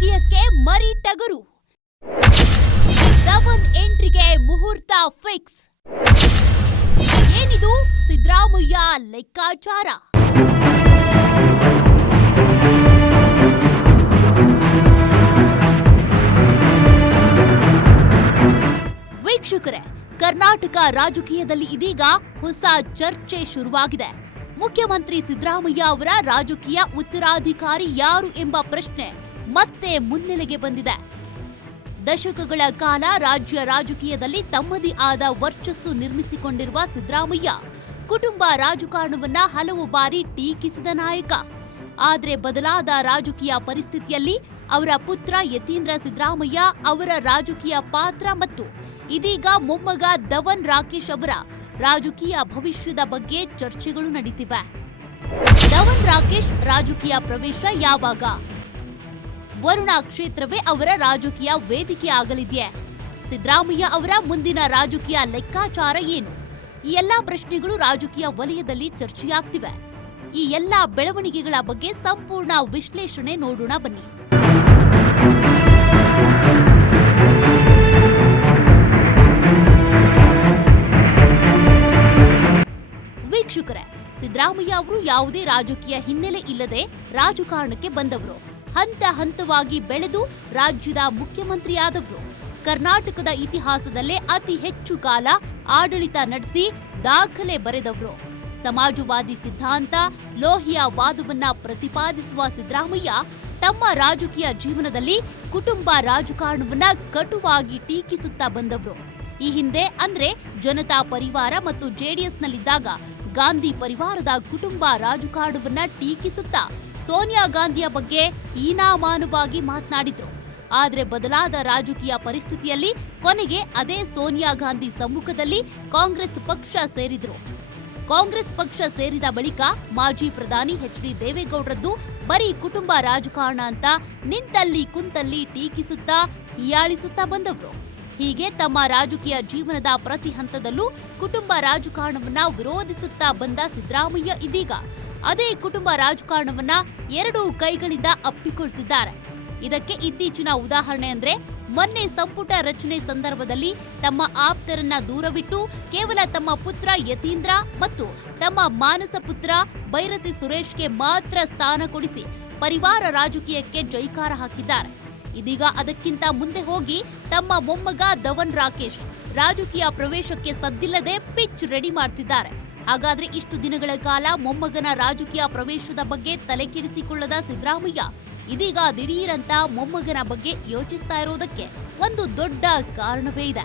ರಾಜಕೀಯಕ್ಕೆ ಮರಿ ಟಗರು. ದವನ್ ಎಂಟ್ರಿಗೆ ಮುಹೂರ್ತ ಫಿಕ್ಸ್. ಏನಿದು ಸಿದ್ದರಾಮಯ್ಯ ಲೆಕ್ಕಾಚಾರ? ವೀಕ್ಷಕರೇ, ಕರ್ನಾಟಕ ರಾಜಕೀಯದಲ್ಲಿ ಇದೀಗ ಹೊಸ ಚರ್ಚೆ ಶುರುವಾಗಿದೆ. ಮುಖ್ಯಮಂತ್ರಿ ಸಿದ್ದರಾಮಯ್ಯ ಅವರ ರಾಜಕೀಯ ಉತ್ತರಾಧಿಕಾರಿ ಯಾರು ಎಂಬ ಪ್ರಶ್ನೆ ಮತ್ತೆ ಮುನ್ನೆಲೆಗೆ ಬಂದಿದೆ. ದಶಕಗಳ ಕಾಲ ರಾಜ್ಯ ರಾಜಕೀಯದಲ್ಲಿ ತಮ್ಮದೇ ಆದ ವರ್ಚಸ್ಸು ನಿರ್ಮಿಸಿಕೊಂಡಿರುವ ಸಿದ್ದರಾಮಯ್ಯ ಕುಟುಂಬ ರಾಜಕಾರಣವನ್ನ ಹಲವು ಬಾರಿ ಟೀಕಿಸಿದ ನಾಯಕ. ಆದರೆ ಬದಲಾದ ರಾಜಕೀಯ ಪರಿಸ್ಥಿತಿಯಲ್ಲಿ ಅವರ ಪುತ್ರ ಯತೀಂದ್ರ ಸಿದ್ದರಾಮಯ್ಯ ಅವರ ರಾಜಕೀಯ ಪಾತ್ರ ಮತ್ತು ಇದೀಗ ಮೊಮ್ಮಗ ದವನ್ ರಾಕೇಶ್ ಅವರ ರಾಜಕೀಯ ಭವಿಷ್ಯದ ಬಗ್ಗೆ ಚರ್ಚೆಗಳು ನಡೀತಿವೆ. ದವನ್ ರಾಕೇಶ್ ರಾಜಕೀಯ ಪ್ರವೇಶ ಯಾವಾಗ? ವರುಣಾ ಕ್ಷೇತ್ರವೇ ಅವರ ರಾಜಕೀಯ ವೇದಿಕೆ ಆಗಲಿದೆಯೇ? ಸಿದ್ದರಾಮಯ್ಯ ಅವರ ಮುಂದಿನ ರಾಜಕೀಯ ಲೆಕ್ಕಾಚಾರ ಏನು? ಈ ಎಲ್ಲಾ ಪ್ರಶ್ನೆಗಳು ರಾಜಕೀಯ ವಲಯದಲ್ಲಿ ಚರ್ಚೆಯಾಗ್ತಿವೆ. ಈ ಎಲ್ಲಾ ಬೆಳವಣಿಗೆಗಳ ಬಗ್ಗೆ ಸಂಪೂರ್ಣ ವಿಶ್ಲೇಷಣೆ ನೋಡೋಣ ಬನ್ನಿ. ವೀಕ್ಷಕರೇ, ಸಿದ್ದರಾಮಯ್ಯ ಅವರು ಯಾವುದೇ ರಾಜಕೀಯ ಹಿನ್ನೆಲೆ ಇಲ್ಲದೆ ರಾಜಕಾರಣಕ್ಕೆ ಬಂದವರು. ಹಂತ ಹಂತವಾಗಿ ಬೆಳೆದು ರಾಜ್ಯದ ಮುಖ್ಯಮಂತ್ರಿಯಾದವರು. ಕರ್ನಾಟಕದ ಇತಿಹಾಸದಲ್ಲೇ ಅತಿ ಹೆಚ್ಚು ಕಾಲ ಆಡಳಿತ ನಡೆಸಿ ದಾಖಲೆ ಬರೆದವರು. ಸಮಾಜವಾದಿ ಸಿದ್ಧಾಂತ, ಲೋಹಿಯಾ ವಾದವನ್ನ ಪ್ರತಿಪಾದಿಸುವ ಸಿದ್ದರಾಮಯ್ಯ ತಮ್ಮ ರಾಜಕೀಯ ಜೀವನದಲ್ಲಿ ಕುಟುಂಬ ರಾಜಕಾರಣವನ್ನ ಕಟುವಾಗಿ ಟೀಕಿಸುತ್ತಾ ಬಂದವರು. ಈ ಹಿಂದೆ ಅಂದ್ರೆ ಜನತಾ ಪರಿವಾರ ಮತ್ತು ಜೆಡಿಎಸ್ನಲ್ಲಿದ್ದಾಗ ಗಾಂಧಿ ಪರಿವಾರದ ಕುಟುಂಬ ರಾಜಕಾರಣವನ್ನ ಟೀಕಿಸುತ್ತಾ ಸೋನಿಯಾ ಗಾಂಧಿಯ ಬಗ್ಗೆ ಹೀನಾಮಾನವಾಗಿ ಮಾತನಾಡಿದ್ರು. ಆದರೆ ಬದಲಾದ ರಾಜಕೀಯ ಪರಿಸ್ಥಿತಿಯಲ್ಲಿ ಕೊನೆಗೆ ಅದೇ ಸೋನಿಯಾ ಗಾಂಧಿ ಸಮ್ಮುಖದಲ್ಲಿ ಕಾಂಗ್ರೆಸ್ ಪಕ್ಷ ಸೇರಿದ್ರು. ಕಾಂಗ್ರೆಸ್ ಪಕ್ಷ ಸೇರಿದ ಬಳಿಕ ಮಾಜಿ ಪ್ರಧಾನಿ ಎಚ್.ಡಿ. ದೇವೇಗೌಡರದ್ದು ಬರೀ ಕುಟುಂಬ ರಾಜಕಾರಣ ಅಂತ ನಿಂತಲ್ಲಿ ಕುಂತಲ್ಲಿ ಟೀಕಿಸುತ್ತಾ ಹೀಯಾಳಿಸುತ್ತಾ ಬಂದವರು. ಹೀಗೆ ತಮ್ಮ ರಾಜಕೀಯ ಜೀವನದ ಪ್ರತಿ ಹಂತದಲ್ಲೂ ಕುಟುಂಬ ರಾಜಕಾರಣವನ್ನ ವಿರೋಧಿಸುತ್ತಾ ಬಂದ ಸಿದ್ದರಾಮಯ್ಯ ಇದೀಗ ಅದೇ ಕುಟುಂಬ ರಾಜಕಾರಣವನ್ನ ಎರಡೂ ಕೈಗಳಿಂದ ಅಪ್ಪಿಕೊಳ್ತಿದ್ದಾರೆ. ಇದಕ್ಕೆ ಇತ್ತೀಚಿನ ಉದಾಹರಣೆ ಅಂದ್ರೆ ಮೊನ್ನೆ ಸಂಪುಟ ರಚನೆ ಸಂದರ್ಭದಲ್ಲಿ ತಮ್ಮ ಆಪ್ತರನ್ನ ದೂರವಿಟ್ಟು ಕೇವಲ ತಮ್ಮ ಪುತ್ರ ಯತೀಂದ್ರ ಮತ್ತು ತಮ್ಮ ಮಾನಸ ಪುತ್ರ ಬೈರತಿ ಸುರೇಶ್ಗೆ ಮಾತ್ರ ಸ್ಥಾನ ಕೊಡಿಸಿ ಪರಿವಾರ ರಾಜಕೀಯಕ್ಕೆ ಜೈಕಾರ ಹಾಕಿದ್ದಾರೆ. ಇದೀಗ ಅದಕ್ಕಿಂತ ಮುಂದೆ ಹೋಗಿ ತಮ್ಮ ಮೊಮ್ಮಗ ದವನ್ ರಾಕೇಶ್ ರಾಜಕೀಯ ಪ್ರವೇಶಕ್ಕೆ ಸದ್ದಿಲ್ಲದೆ ಪಿಚ್ ರೆಡಿ ಮಾಡ್ತಿದ್ದಾರೆ. ಹಾಗಾದ್ರೆ ಇಷ್ಟು ದಿನಗಳ ಕಾಲ ಮೊಮ್ಮಗನ ರಾಜಕೀಯ ಪ್ರವೇಶದ ಬಗ್ಗೆ ತಲೆಕೆಡಿಸಿಕೊಳ್ಳದ ಸಿದ್ದರಾಮಯ್ಯ ಇದೀಗ ದಿಢೀರಂತ ಮೊಮ್ಮಗನ ಬಗ್ಗೆ ಯೋಚಿಸ್ತಾ ಇರೋದಕ್ಕೆ ಒಂದು ದೊಡ್ಡ ಕಾರಣವೇ ಇದೆ.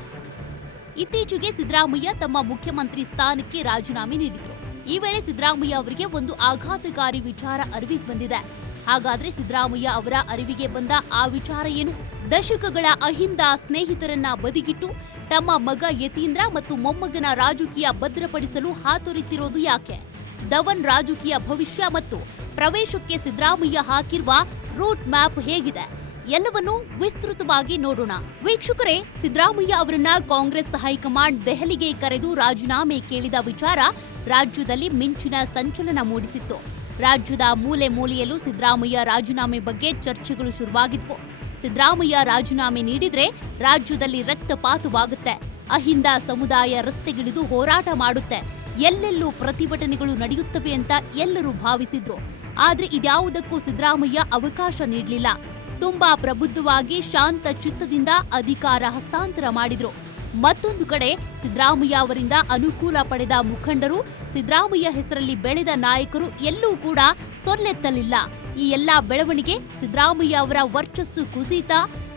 ಇತ್ತೀಚೆಗೆ ಸಿದ್ದರಾಮಯ್ಯ ತಮ್ಮ ಮುಖ್ಯಮಂತ್ರಿ ಸ್ಥಾನಕ್ಕೆ ರಾಜೀನಾಮೆ ನೀಡಿದ್ರು. ಈ ವೇಳೆ ಸಿದ್ದರಾಮಯ್ಯ ಅವರಿಗೆ ಒಂದು ಆಘಾತಕಾರಿ ವಿಚಾರ ಅರಿವಿಗೆ ಬಂದಿದೆ. ಹಾಗಾದ್ರೆ ಸಿದ್ದರಾಮಯ್ಯ ಅವರ ಅರಿವಿಗೆ ಬಂದ ಆ ವಿಚಾರ ಏನು? ದಶಕಗಳ ಅಹಿಂದ ಸ್ನೇಹಿತರನ್ನ ಬದಿಗಿಟ್ಟು ತಮ್ಮ ಮಗ ಯತೀಂದ್ರ ಮತ್ತು ಮೊಮ್ಮಗನ ರಾಜಕೀಯ ಭದ್ರಪಡಿಸಲು ಹಾತೊರೆತಿರೋದು ಯಾಕೆ? ದವನ್ ರಾಜಕೀಯ ಭವಿಷ್ಯ ಮತ್ತು ಪ್ರವೇಶಕ್ಕೆ ಸಿದ್ದರಾಮಯ್ಯ ಹಾಕಿರುವ ರೂಟ್ ಮ್ಯಾಪ್ ಹೇಗಿದೆ? ಎಲ್ಲವನ್ನೂ ವಿಸ್ತೃತವಾಗಿ ನೋಡೋಣ. ವೀಕ್ಷಕರೇ, ಸಿದ್ದರಾಮಯ್ಯ ಅವರನ್ನ ಕಾಂಗ್ರೆಸ್ ಹೈಕಮಾಂಡ್ ದೆಹಲಿಗೆ ಕರೆದು ರಾಜೀನಾಮೆ ಕೇಳಿದ ವಿಚಾರ ರಾಜ್ಯದಲ್ಲಿ ಮಿಂಚಿನ ಸಂಚಲನ ಮೂಡಿಸಿತ್ತು. ರಾಜ್ಯದ ಮೂಲೆ ಮೂಲೆಯಲ್ಲೂ ಸಿದ್ದರಾಮಯ್ಯ ರಾಜೀನಾಮೆ ಬಗ್ಗೆ ಚರ್ಚೆಗಳು ಶುರುವಾಗಿದ್ವು. ಸಿದ್ದರಾಮಯ್ಯ ರಾಜೀನಾಮೆ ನೀಡಿದ್ರೆ ರಾಜ್ಯದಲ್ಲಿ ರಕ್ತಪಾತವಾಗುತ್ತೆ, ಅಹಿಂದ ಸಮುದಾಯ ರಸ್ತೆಗಿಳಿದು ಹೋರಾಟ ಮಾಡುತ್ತೆ, ಎಲ್ಲೆಲ್ಲೂ ಪ್ರತಿಭಟನೆಗಳು ನಡೆಯುತ್ತವೆ ಅಂತ ಎಲ್ಲರೂ ಭಾವಿಸಿದ್ರು. ಆದ್ರೆ ಇದ್ಯಾವುದಕ್ಕೂ ಸಿದ್ದರಾಮಯ್ಯ ಅವಕಾಶ ನೀಡಲಿಲ್ಲ. ತುಂಬಾ ಪ್ರಬುದ್ಧವಾಗಿ ಶಾಂತ ಚಿತ್ತದಿಂದ ಅಧಿಕಾರ ಹಸ್ತಾಂತರ ಮಾಡಿದ್ರು. ಮತ್ತೊಂದು ಕಡೆ ಸಿದ್ದರಾಮಯ್ಯ ಅವರಿಂದ ಅನುಕೂಲ ಪಡೆದ ಮುಖಂಡರು, ಸಿದ್ದರಾಮಯ್ಯ ಹೆಸರಲ್ಲಿ ಬೆಳೆದ ನಾಯಕರು ಎಲ್ಲೂ ಕೂಡ ಸೊಲ್ಲೆತ್ತಲಿಲ್ಲ. ಈ ಎಲ್ಲಾ ಬೆಳವಣಿಗೆ ಸಿದ್ದರಾಮಯ್ಯ ಅವರ ವರ್ಚಸ್ಸು ಕುಸಿತ,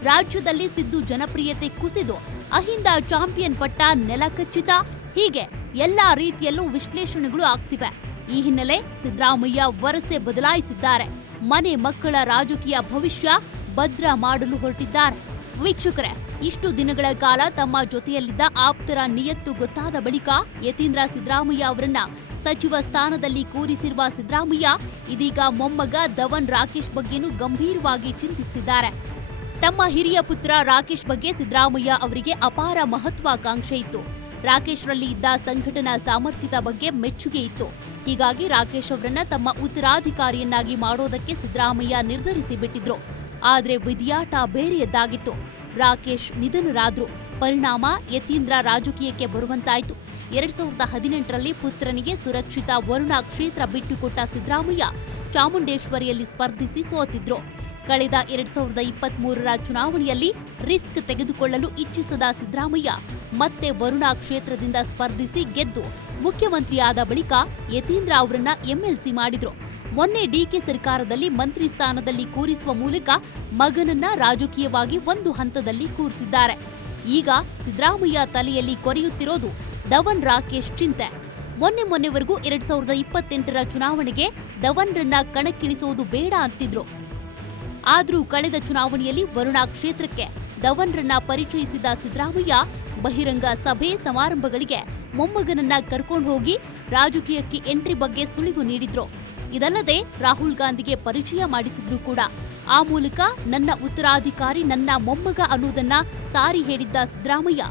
ರಾಜ್ಯದಲ್ಲಿ ಸಿದ್ದು ಜನಪ್ರಿಯತೆ ಕುಸಿದು ಅಹಿಂದ ಚಾಂಪಿಯನ್ ಪಟ್ಟ ನೆಲಕಚ್ಚಿತ, ಹೀಗೆ ಎಲ್ಲಾ ರೀತಿಯಲ್ಲೂ ವಿಶ್ಲೇಷಣೆಗಳು ಆಗ್ತಿವೆ. ಈ ಹಿನ್ನೆಲೆ ಸಿದ್ದರಾಮಯ್ಯ ವರಸೆ ಬದಲಾಯಿಸಿದ್ದಾರೆ. ಮನೆ ಮಕ್ಕಳ ರಾಜಕೀಯ ಭವಿಷ್ಯ ಭದ್ರ ಮಾಡಲು ಹೊರಟಿದ್ದಾರೆ. ವೀಕ್ಷಕರೇ, ಇಷ್ಟು ದಿನಗಳ ಕಾಲ ತಮ್ಮ ಜೊತೆಯಲ್ಲಿದ್ದ ಆಪ್ತರ ನಿಯತ್ತು ಗೊತ್ತಾದ ಬಳಿಕ ಯತೀಂದ್ರ ಸಿದ್ದರಾಮಯ್ಯ ಅವರನ್ನ ಸಚಿವ ಸ್ಥಾನದಲ್ಲಿ ಕೂರಿಸಿರುವ ಸಿದ್ದರಾಮಯ್ಯ ಇದೀಗ ಮೊಮ್ಮಗ ದವನ್ ರಾಕೇಶ್ ಬಗ್ಗೆನೂ ಗಂಭೀರವಾಗಿ ಚಿಂತಿಸುತ್ತಿದ್ದಾರೆ. ತಮ್ಮ ಹಿರಿಯ ಪುತ್ರ ರಾಕೇಶ್ ಬಗ್ಗೆ ಸಿದ್ದರಾಮಯ್ಯ ಅವರಿಗೆ ಅಪಾರ ಮಹತ್ವಾಕಾಂಕ್ಷೆ ಇತ್ತು. ರಾಕೇಶ್ರಲ್ಲಿ ಇದ್ದ ಸಂಘಟನಾ ಸಾಮರ್ಥ್ಯದ ಬಗ್ಗೆ ಮೆಚ್ಚುಗೆ ಇತ್ತು. ಹೀಗಾಗಿ ರಾಕೇಶ್ ಅವರನ್ನ ತಮ್ಮ ಉತ್ತರಾಧಿಕಾರಿಯನ್ನಾಗಿ ಮಾಡೋದಕ್ಕೆ ಸಿದ್ದರಾಮಯ್ಯ ನಿರ್ಧರಿಸಿ ಬಿಟ್ಟಿದ್ರು. ಆದ್ರೆ ವಿಧಿಯಾಟ ಬೇರೆಯದ್ದಾಗಿತ್ತು. ರಾಕೇಶ್ ನಿಧನರಾದ್ರು. ಪರಿಣಾಮ ಯತೀಂದ್ರ ರಾಜಕೀಯಕ್ಕೆ ಬರುವಂತಾಯ್ತು. 2018ರಲ್ಲಿ ಪುತ್ರನಿಗೆ ಸುರಕ್ಷಿತ ವರುಣ ಕ್ಷೇತ್ರ ಬಿಟ್ಟುಕೊಟ್ಟ ಸಿದ್ದರಾಮಯ್ಯ ಚಾಮುಂಡೇಶ್ವರಿಯಲ್ಲಿ ಸ್ಪರ್ಧಿಸಿ ಸೋತಿದ್ರು. ಕಳೆದ 2023ರ ಚುನಾವಣೆಯಲ್ಲಿ ರಿಸ್ಕ್ ತೆಗೆದುಕೊಳ್ಳಲು ಇಚ್ಛಿಸದ ಸಿದ್ದರಾಮಯ್ಯ ಮತ್ತೆ ವರುಣ ಕ್ಷೇತ್ರದಿಂದ ಸ್ಪರ್ಧಿಸಿ ಗೆದ್ದು ಮುಖ್ಯಮಂತ್ರಿಯಾದ ಬಳಿಕ ಯತೀಂದ್ರ ಅವರನ್ನ ಎಂಎಲ್ಸಿ ಮಾಡಿದ್ರು. ಮೊನ್ನೆ ಡಿಕೆ ಸರ್ಕಾರದಲ್ಲಿ ಮಂತ್ರಿ ಸ್ಥಾನದಲ್ಲಿ ಕೂರಿಸುವ ಮೂಲಕ ಮಗನನ್ನ ರಾಜಕೀಯವಾಗಿ ಒಂದು ಹಂತದಲ್ಲಿ ಕೂರಿಸಿದ್ದಾರೆ. ಈಗ ಸಿದ್ದರಾಮಯ್ಯ ತಲೆಯಲ್ಲಿ ಕೊರೆಯುತ್ತಿರೋದು ಧವನ್ ರಾಕೇಶ್ ಚಿಂತೆ. ಮೊನ್ನೆವರೆಗೂ 2028ರ ಚುನಾವಣೆಗೆ ಧವನ್ರನ್ನ ಕಣಕ್ಕಿಳಿಸುವುದು ಬೇಡ ಅಂತಿದ್ರು. ಆದ್ರೂ ಕಳೆದ ಚುನಾವಣೆಯಲ್ಲಿ ವರುಣಾ ಕ್ಷೇತ್ರಕ್ಕೆ ಧವನ್ರನ್ನ ಪರಿಚಯಿಸಿದ ಸಿದ್ದರಾಮಯ್ಯ ಬಹಿರಂಗ ಸಭೆ ಸಮಾರಂಭಗಳಿಗೆ ಮೊಮ್ಮಗನನ್ನ ಕರ್ಕೊಂಡು ಹೋಗಿ ರಾಜಕೀಯಕ್ಕೆ ಎಂಟ್ರಿ ಬಗ್ಗೆ ಸುಳಿವು ನೀಡಿದ್ರು. ಇದಲ್ಲದೆ ರಾಹುಲ್ ಗಾಂಧಿಗೆ ಪರಿಚಯ ಮಾಡಿಸಿದ್ರು ಕೂಡ. ಆ ಮೂಲಕ ನನ್ನ ಉತ್ತರಾಧಿಕಾರಿ ನನ್ನ ಮೊಮ್ಮಗ ಅನ್ನೋದನ್ನ ಸಾರಿ ಹೇಳಿದ್ದ ಸಿದ್ದರಾಮಯ್ಯ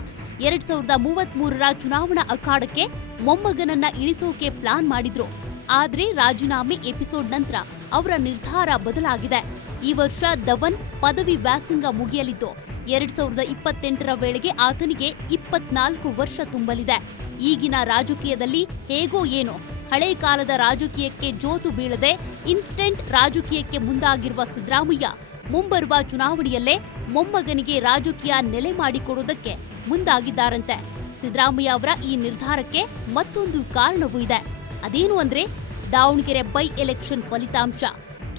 2033ರ ಚುನಾವಣಾ ಅಖಾಡಕ್ಕೆ ಮೊಮ್ಮಗನನ್ನ ಇಳಿಸೋಕೆ ಪ್ಲಾನ್ ಮಾಡಿದ್ರು. ಆದ್ರೆ ರಾಜೀನಾಮೆ ಎಪಿಸೋಡ್ ನಂತರ ಅವರ ನಿರ್ಧಾರ ಬದಲಾಗಿದೆ. ಈ ವರ್ಷ ಧವನ್ ಪದವಿ ವ್ಯಾಸಂಗ ಮುಗಿಯಲಿದ್ದು 2028ರ ವೇಳೆಗೆ ಆತನಿಗೆ 24 ವರ್ಷ ತುಂಬಲಿದೆ. ಈಗಿನ ರಾಜಕೀಯದಲ್ಲಿ ಹೇಗೋ ಏನೋ ಹಳೆ ಕಾಲದ ರಾಜಕೀಯಕ್ಕೆ ಜೋತು ಬೀಳದೆ ಇನ್ಸ್ಟೆಂಟ್ ರಾಜಕೀಯಕ್ಕೆ ಮುಂದಾಗಿರುವ ಸಿದ್ದರಾಮಯ್ಯ ಮುಂಬರುವ ಚುನಾವಣೆಯಲ್ಲೇ ಮೊಮ್ಮಗನಿಗೆ ರಾಜಕೀಯ ನೆಲೆ ಮಾಡಿಕೊಡುವುದಕ್ಕೆ ಮುಂದಾಗಿದ್ದಾರಂತೆ. ಸಿದ್ದರಾಮಯ್ಯ ಅವರ ಈ ನಿರ್ಧಾರಕ್ಕೆ ಮತ್ತೊಂದು ಕಾರಣವೂ ಇದೆ. ಅದೇನು ಅಂದ್ರೆ ದಾವಣಗೆರೆ ಬೈ ಎಲೆಕ್ಷನ್ ಫಲಿತಾಂಶ.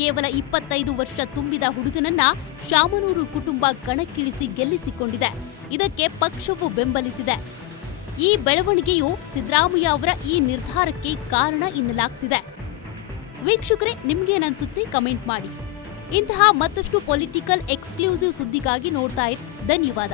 ಕೇವಲ 25 ವರ್ಷ ತುಂಬಿದ ಹುಡುಗನನ್ನ ಶಾಮನೂರು ಕುಟುಂಬ ಕಣಕ್ಕಿಳಿಸಿ ಗೆಲ್ಲಿಸಿಕೊಂಡಿದೆ. ಇದಕ್ಕೆ ಪಕ್ಷವು ಬೆಂಬಲಿಸಿದೆ. ಈ ಬೆಳವಣಿಗೆಯು ಸಿದ್ದರಾಮಯ್ಯ ಅವರ ಈ ನಿರ್ಧಾರಕ್ಕೆ ಕಾರಣ ಎನ್ನಲಾಗ್ತಿದೆ. ವೀಕ್ಷಕರೇ, ನಿಮ್ಗೇನನ್ಸುತ್ತೆ ಕಮೆಂಟ್ ಮಾಡಿ. ಇಂತಹ ಮತ್ತಷ್ಟು ಪೊಲಿಟಿಕಲ್ ಎಕ್ಸ್ಕ್ಲೂಸಿವ್ ಸುದ್ದಿಗಾಗಿ ನೋಡ್ತಾ ಇರಿ. ಧನ್ಯವಾದ.